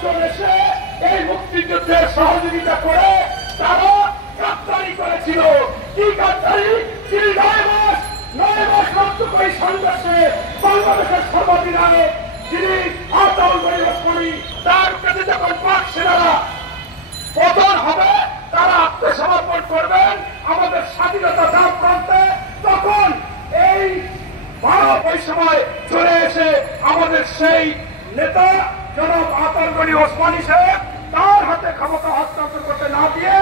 লোকজন এসে এই মুক্তিযুদ্ধের সহযোগিতা করে তারা গাদ্দারি করেছিল। কি গাদ্দারি? তিনি 9 মাস রক্তকরী সংঘর্ষে বাংলাদেশের সর্বাধিনায়ক যিনি আতাউল গনি ওসমানী, তার কাছে যখন পাক সেনারা পতন হবে, তারা আত্মসমর্পণ করবেন আমাদের স্বাধীনতা দাম প্রান্তে, তখন এই ভারত ওই সময় চলে এসে আমাদের সেই নেতা জনাব আতাউল গনি ওসমানী সাহেব তার হাতে ক্ষমতা হস্তান্তর করতে না দিয়ে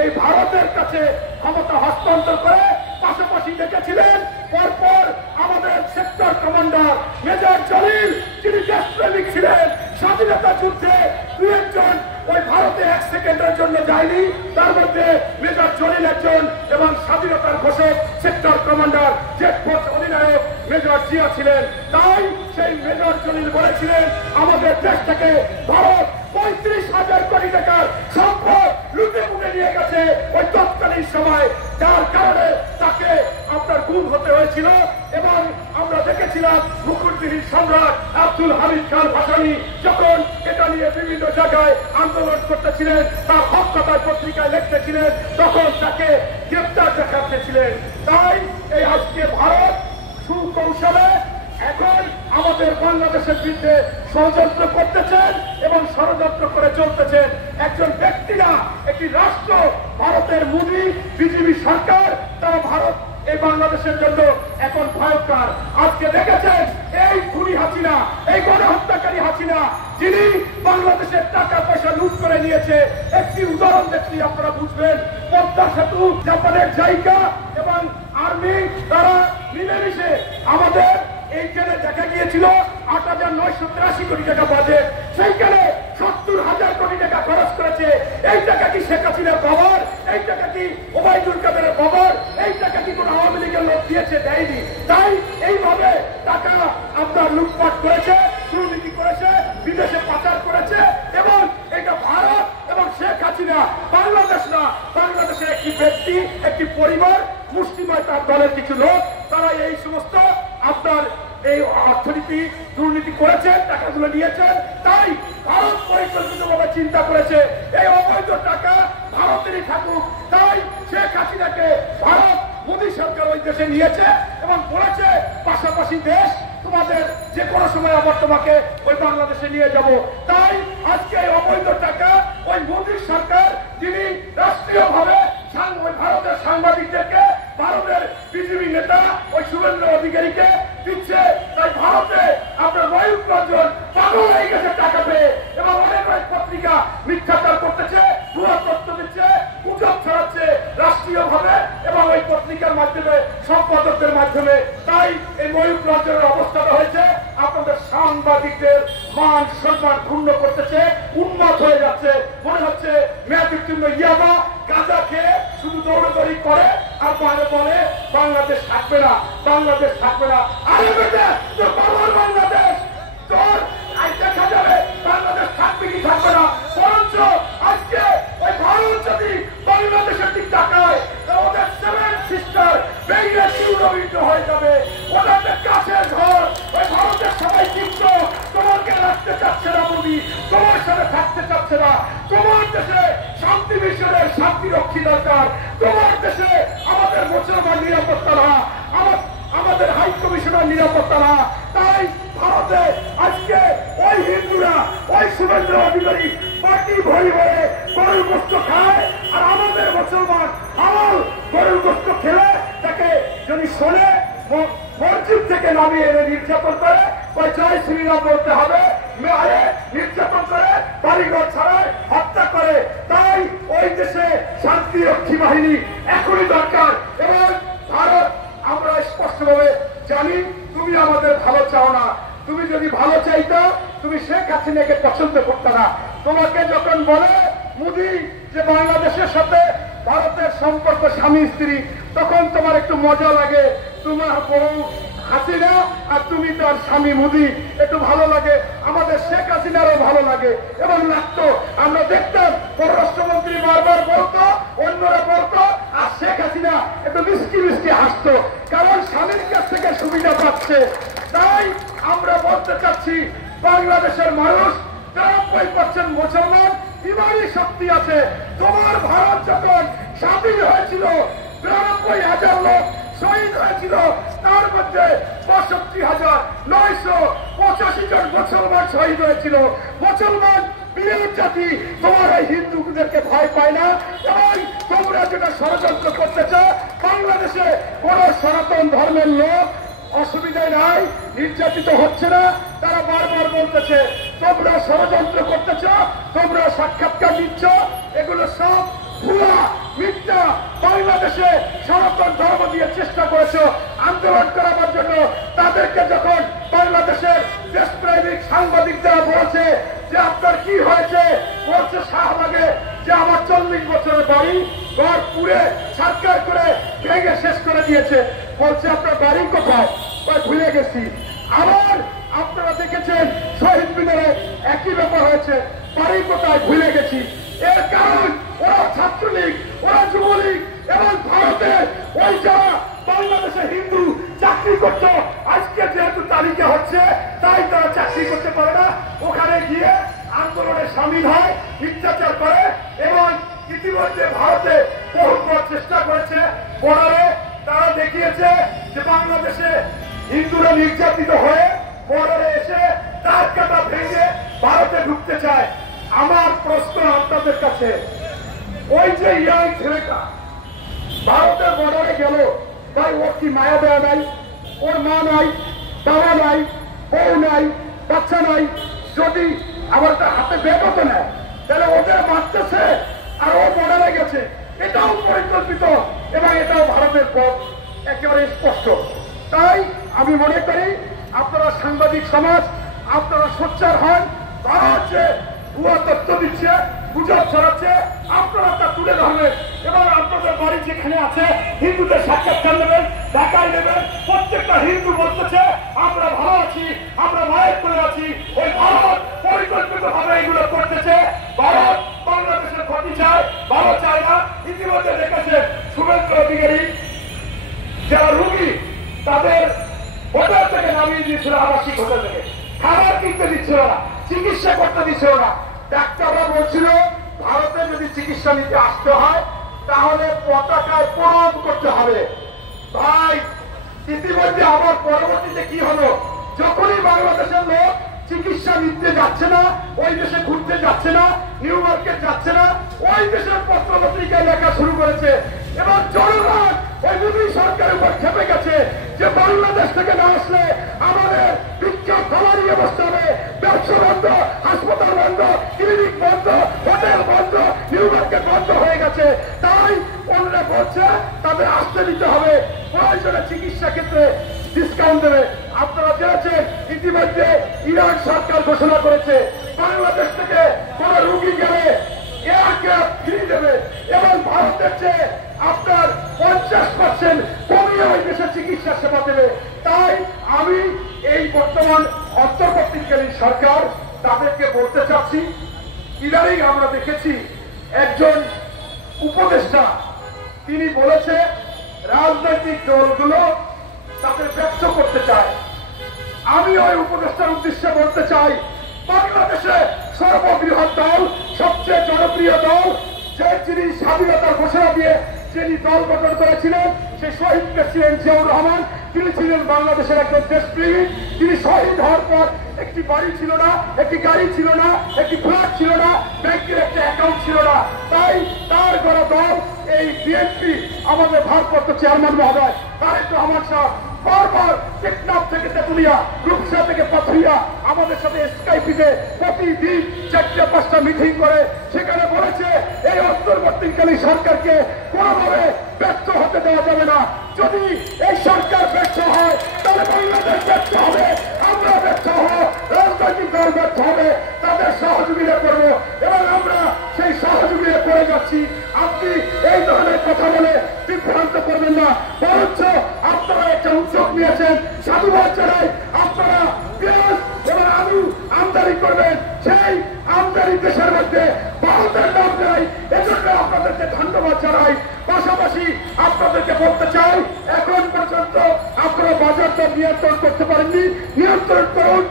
এই ভারতের কাছে ক্ষমতা হস্তান্তর করে পাশাপাশি দেখেছিলেন পরপর আমাদের সেক্টর কমান্ডার মেজর জলিল, যিনি দেশপ্রেমিক ছিলেন, স্বাধীনতা যুদ্ধে 2-1 ওই ভারতে 1 সেকেন্ডের জন্য যায়নি, তার মধ্যে মেজর জলিল একজন এবং স্বাধীনতার ঘোষক সেক্টর কমান্ডার জেট ফোর্স অধিনায়ক মেজর জিয়া ছিলেন। তাই সেই মেজর জলিল বলেছিলেন আমাদের দেশ থেকে ভারত 35,000 কোটি টাকার সম্পদ লুটে পুটে নিয়ে গেছে ওই তৎকালীন সময়, যার কারণে তাকে আপনার গুম হতে হয়েছিল। এবং আমরা দেখেছিলাম মুকুটবিহীন সম্রাট আব্দুল হামিদ খান ভাসানী যখন এটা নিয়ে বিভিন্ন জায়গায় আন্দোলন করতেছিলেন, তার হক কথার পত্রিকায় লিখতেছিলেন, তখন তাকে গ্রেপ্তার দেখাচ্ছিলেন। তাই এই আজকে ভারত সুকৌশলে এখন আমাদের বাংলাদেশের বিরুদ্ধে ষড়যন্ত্র করতেছেন এবং ষড়যন্ত্র করে চলতেছেন একজন ব্যক্তি না, একটি রাষ্ট্র, ভারতের মোদী বিজেপি সরকার, তারা ভারত এই বাংলাদেশের জন্য এখন ভয়ঙ্কর। আজকে দেখেছেন এই খুনি হাসিনা, এই গণহত্যাকারী হাসিনা, যিনি বাংলাদেশের টাকা পয়সা লুট করে নিয়েছে, একটি উদাহরণ দেখলি আপনারা বুঝবেন। পদ্মা সেতু জাপানের জায়গা এবং আর্মি তারা মিলেমিশে আমাদের এইখানে দেখা গিয়েছিল 8,983 কোটি টাকা বাজেট, সেইখানে 70,000 কোটি টাকা খরচ করেছে। এই টাকা কি শেখ হাসিনার বাবার? এই টাকা কি ওবায়দুল কাদেরের বাবার? এই টাকা কি কোন আওয়ামী লীগের লোক দিয়েছে? দেয়নি। তাই এইভাবে টাকা আপনার লুটপাট করেছে, দুর্নীতি করেছে, বিদেশে পাচার করেছে এবং এটা ভারত এবং শেখ হাসিনা, বাংলাদেশ না, বাংলাদেশের একটি ব্যক্তি, একটি পরিবার, মুষ্টিময় তার দলের কিছু লোক, তারা এই সমস্ত আপনার এই অর্থনীতি দুর্নীতি করেছেন, টাকাগুলো নিয়েছেন। তাই ভারত পরিকল্পিতভাবে চিন্তা করেছে এই অবৈধ টাকা ভারতেরই থাকুক। তাই শেখ হাসিনাকে ভারত মোদী সরকার ওই দেশে নিয়েছে এবং বলেছে পাশাপাশি দেশ, তোমাদের যে কোনো সময় আবার তোমাকে ওই বাংলাদেশে নিয়ে যাব। তাই আজকে অবৈধ টাকা ওই মোদী সরকার, যিনি রাষ্ট্রীয়ভাবে ওই ভারতের সাংবাদিকদেরকে, ভারতের বিজেপি নেতা ওই শুভেন্দু অধিকারীকে দিচ্ছে। তাই ভারতে আপনার ময়ূক রঞ্জন পাগল হয়ে গেছে টাকা পেয়ে এবং অনেক পত্রিকা মিথ্যাচার করতেছে, ভুয়া তথ্য দিচ্ছে, গুজব ছড়াচ্ছে রাষ্ট্রীয়ভাবে এবং ওই পত্রিকার মাধ্যমে, সম্পাদকদের মাধ্যমে। তাই এই ময়ূক রঞ্জনের অবস্থাটা হয়েছে আপনাদের সাংবাদিকদের মান সম্মান ক্ষুণ্ণ করতেছে, উন্মাদ হয়ে যাচ্ছে। মনে হচ্ছে মেয়াদের জন্য ইয়াবা গাঁজা খেয়ে শুধু দৌড়াদৌড়ি করে আর বলে বাংলাদেশ থাকবে না, বাংলাদেশ থাকবে না। আরে বেটা, তোর বাবার বাংলাদেশ, তোর দেখা যাবে বাংলাদেশ থাকবে কি থাকবে না। বরঞ্চ আজকে ওই ভারত যদি বাংলাদেশের দিক তাকায়, ওদের 7 সিস্টার ভেঙে চিরবিন্দু হয়ে যাবে। ওদের কাছের ঘর, ওই ভারতের সবাই কিন্তু তোমাকে রাখতে চাচ্ছে না, মোদী তোমার সাথে থাকতে চাচ্ছে না। তোমার দেশে শান্তি মিশনের শান্তি রক্ষী দরকার, তোমার দেশে আমাদের মুসলমান নিরাপত্তা না, আমাদের হাই কমিশনের নিরাপত্তা না। তাই ভারতে আজকে ওই হিন্দুরা, ওই শুভেন্দু অধিকারী পার্টি ভরি ভরে গরুর গোস্ত খায়, আর আমাদের মুসলমান হালাল গরুর গোস্ত খেলে তাকে যদি শোনে মসজিদ থেকে নামিয়ে এনে নির্যাতন করে, ওই জয় শ্রীরাম বলতে হবে, মেয়ে নির্যাতন করে, বাড়িঘর ছাড়ায় হত্যা করে। তাই ওই দেশে শান্তিরক্ষী বাহিনী এখনই দরকার। এবং ভারত, আমরা স্পষ্টভাবে জানি তুমি আমাদের ভালো চাও না। তুমি যদি ভালো চাইতো তুমি শেখ হাসিনাকে পছন্দ করতে না। তোমাকে যখন বলে মোদী যে বাংলাদেশের সাথে ভারতের সম্পর্ক স্বামী স্ত্রী, তখন তোমার একটু মজা লাগে। তোমার বউ হাসিনা আর তুমি তার স্বামী মোদী, একটু ভালো লাগে। আমাদের শেখ হাসিনারও ভালো লাগে এবং লাগতো। আমরা দেখতাম পররাষ্ট্রমন্ত্রী বারবার বলতো, অন্যরা বলতো, আর শেখ হাসিনা একটু মিষ্টি মিষ্টি হাসতো, কারণ স্বামীর কাছ থেকে সুবিধা পাচ্ছে। তাই আমরা বলতে চাচ্ছি বাংলাদেশের মানুষ যারা 99% মুসলমান ইমানি শক্তি আছে। তোমার ভারত যখন স্বাধীন হয়েছিল 92,000 লোক শহীদ হয়েছিল, তার মধ্যে 65,985 জন মুসলমান শহীদ হয়েছিল। মুসলমান বীর জাতি তোমার এই হিন্দুদেরকে ভয় পায় না। এবং তোমরা যেটা ষড়যন্ত্র করতেছ, বাংলাদেশে কোন সনাতন ধর্মের লোক অসুবিধায় নাই, নির্যাতিত হচ্ছে না। তারা বারবার বলতেছে তোমরা ষড়যন্ত্র করতেছ, তোমরা সাক্ষাৎকার নিচ্ছ, এগুলো সব ভুয়া মিথ্যা। বাংলাদেশে সনাতন ধর্ম দিয়ে চেষ্টা করেছ আন্দোলন করাবার জন্য। তাদেরকে যখন বাংলাদেশের দেশপ্রেমিক সাংবাদিকরা বলছে যে আপনার কি হয়েছে, বলছে শাহবাগে যে আমার 40 বছরের বাড়ি ঘর পুড়ে সরকার করে ভেঙে শেষ করে দিয়েছে। বলছে আপনার বাড়ি কোথায়, ভুলে গেছি। আবার আপনারা দেখেছেন শহীদ মিনারে একই ব্যাপার হয়েছে, বাড়ি কোথায় ভুলে গেছি। এর কারণ ওরা ছাত্রলীগ, ওরা যুবলীগ এবং ভারতের ওই যারা বাংলাদেশে হিন্দু চাকরি করতো, আজকে যেহেতু তালিকা হচ্ছে তাই তারা চাকরি করতে পারে না, ওখানে গিয়ে আন্দোলনে সামিল হয়, মিথ্যাচার করে। এবং ইতিমধ্যে ভারতে বহুবার চেষ্টা করেছে বর্ডারে, তারা দেখিয়েছে যে বাংলাদেশে হিন্দুরা নির্যাতিত হয়ে বর্ডারে এসে তার কাটা ভেঙে ভারতে ঢুকতে চায়। আমার প্রশ্ন আপনাদের কাছে, ওই যে ইয়াং ছেলেটা ভারতের বর্ডারে গেল, তাই ওর কি মায়া দেওয়া নাই? ওর মা নাই, বাবা নাই, বউ নাই, বাচ্চা নাই। যদি আবার তার হাতে ব্যাগও তো নেয়, তাহলে ওদের মারতেছে আর ও বর্ডারে গেছে, এটাও পরিকল্পিত এবং এটাও ভারতের পথ একেবারে স্পষ্ট। তাই আমি মনে করি আপনারা সাংবাদিক সমাজ, আপনারা সোচ্চার হন। ভারত যে ভুয়া তথ্য দিচ্ছে, গুজব ছড়াচ্ছে, আপনারা তা তুলে ধরবেন এবং আপনাদের বাড়ি যেখানে আছে হিন্দুদের সাক্ষাৎকার নেবেন, ঢাকায় নেবেন। প্রত্যেকটা হিন্দু বলতেছে আমরা ভালো আছি, আমরা মায়ের করে আছি। ওই ভারত পরিকল্পিত ভাবে এগুলো করতেছে। ভারত বাংলাদেশের ক্ষতি চায়, ভালো চায় না। ইতিমধ্যে দেখেছে শুভেন্দু অধিকারী যারা রুগী তাদের হোটেল থেকে নামিয়ে দিয়েছিল, আবাসিক হোটেল থেকে খাবার কিনতে দিচ্ছিল না, চিকিৎসা করতে দিচ্ছিল না। ডাক্তাররা বলছিল ভারতে যদি চিকিৎসা নিতে আসতে হয় তাহলে পতাকায় প্রণাম করতে হবে। ভাই ইতিমধ্যে আবার পরবর্তীতে কি হলো, যখনই বাংলাদেশের লোক চিকিৎসা নিতে যাচ্ছে না, ওই দেশে ঘুরতে যাচ্ছে না, নিউ মার্কেট যাচ্ছে না, ওই দেশের পত্র পত্রিকায় লেখা শুরু করেছে। এবং জনগণ ওই মোদী সরকারের উপর খেপে গেছে যে বাংলাদেশ থেকে না আসলে আমাদের বিক্ষোভ খাবারই অবস্থা হবে, ব্যবসা বন্ধ, হাসপাতাল বন্ধ, ক্লিনিক বন্ধ, হোটেল বন্ধ, নিউ মার্কেট বন্ধ হয়ে গেছে। তাই অন্যরা বলছে তাদের আসতে দিতে হবে, প্রয়োজনে চিকিৎসা ক্ষেত্রে ডিসকাউন্ট দেবে। আপনারা জেনেছেন ইতিমধ্যে ইরান সরকার ঘোষণা করেছে বাংলাদেশ থেকে কোন রোগী গেলে ফ্রি দেবে এবং ভারতের চেয়ে আপনার 50% কমিয়ে ওই দেশে চিকিৎসা সেবা দেবে। তাই আমি এই বর্তমান অন্তর্বর্তীকালীন সরকার তাদেরকে বলতে চাচ্ছি, ইদানিং আমরা দেখেছি একজন উপদেষ্টা তিনি বলেছে রাজনৈতিক দলগুলো তাদের ব্যক্ত করতে চায়। আমি ওই উপদেষ্টার উদ্দেশ্যে বলতে চাই, বাংলাদেশে সর্ববৃহৎ দল, সবচেয়ে জনপ্রিয় দল, যিনি স্বাধীনতার ঘোষণা দিয়ে যিনি দল গঠন করেছিলেন সেই শহীদ প্রেসিডেন্ট জিয়াউর রহমান, তিনি ছিলেন বাংলাদেশের একজন দেশপ্রেমিক। তিনি শহীদ হওয়ার পর একটি বাড়ি ছিল না, একটি গাড়ি ছিল না, একটি ফ্ল্যাট ছিল না, ব্যাংকের একটা অ্যাকাউন্ট ছিল না। তাই তার গড়া দল এই বিএনপি, আমাদের ভারপ্রাপ্ত চেয়ারম্যান মহোদয় তারেক রহমান সাহেব বারবার টেকনাফ থেকে তেতুলিয়া, রূপসা থেকে পাথরিয়া আমাদের সাথে স্কাইপিতে প্রতিদিন 4-5টা মিটিং করে সেখানে বলেছে এই অন্তর্বর্তীকালীন সরকারকে কোনোভাবে ব্যর্থ হতে দেওয়া যাবে না। যদি এই সরকার ব্যর্থ হয় তাহলে বাংলাদেশ ব্যর্থ হবে, আমরা ব্যর্থ হব, রাজনৈতিক দল ব্যর্থ হবে, তাদের সহযোগিতা করবো এবং আমরা সেই সহযোগিতা করে যাচ্ছি। আপনি এই ধরনের কথা বলে বিভ্রান্ত করবেন না, বরঞ্চ আপনারা একটা উদ্যোগ নিয়েছেন, সাধুবাদ জানাই। আপনারা পেঁয়াজ এবং আলু আমদানি করবেন, সেই আমদানি দেশের মধ্যে ভারতের নাম দেয়, এজন্য আপনাদেরকে ধন্যবাদ জানাই। পাশাপাশি আপনাদেরকে বলতে চাই, এখন পর্যন্ত আপনারা বাজারটা নিয়ন্ত্রণ করতে পারেননি, নিয়ন্ত্রণ করুন।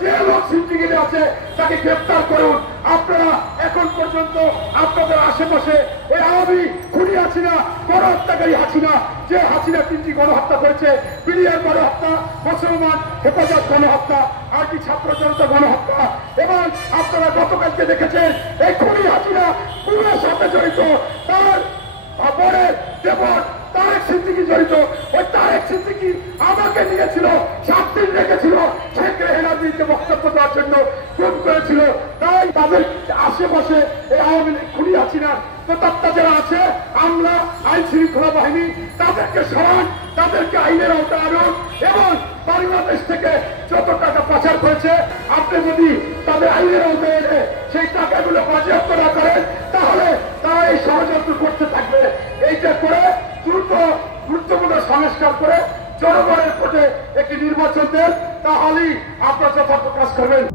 যে লোক সিন্ডিকেটে আছে তাকে গ্রেফতার করুন। আপনারা এখন পর্যন্ত আপনাদের আশেপাশে ওই আওয়ামী খুনি হাসিনা, গণহত্যাকারী হাসিনা, যে হাসিনা 3টি গণহত্যা করেছে, বিডিআর গণহত্যা, মুসলমান হেফাজত গণহত্যা, আর কি ছাত্র জনতা গণহত্যা, এবং আপনারা গতকালকে দেখেছেন এই খুনি হাসিনা পুরো সাথে জড়িত, তার বোনের দেবর তারেক সিদ্দিকী জড়িত। ওই তারেক সিদ্দিকী আমাকে নিয়েছিল, 7 দিন রেখেছিল শেখ রেহানার বিরুদ্ধে বক্তব্য দেওয়ার জন্য, খুন করেছিল। তাই তাদের আশেপাশে এই আওয়ামী লীগ খুনি হাসিনা প্রতাপ্তা যারা আছে, আমরা আইন শৃঙ্খলা বাহিনী তাদেরকে সরান, তাদেরকে আইনের আওতায় আনুন, এবং বাংলাদেশ থেকে যত টাকা পাচার করেছে আপনি যদি তাদের আইনের আওতায় এনে সেই টাকাগুলো বাজেয়াপ্ত না করেন, তাহলে তারা এই ষড়যন্ত্র করতে থাকবে। এইটা করে দ্রুত গুরুত্বপূর্ণ সংস্কার করে জনগণের ভোটে একটি নির্বাচন দেন, তাহলেই আপনার যথার্থ কাজ করবেন।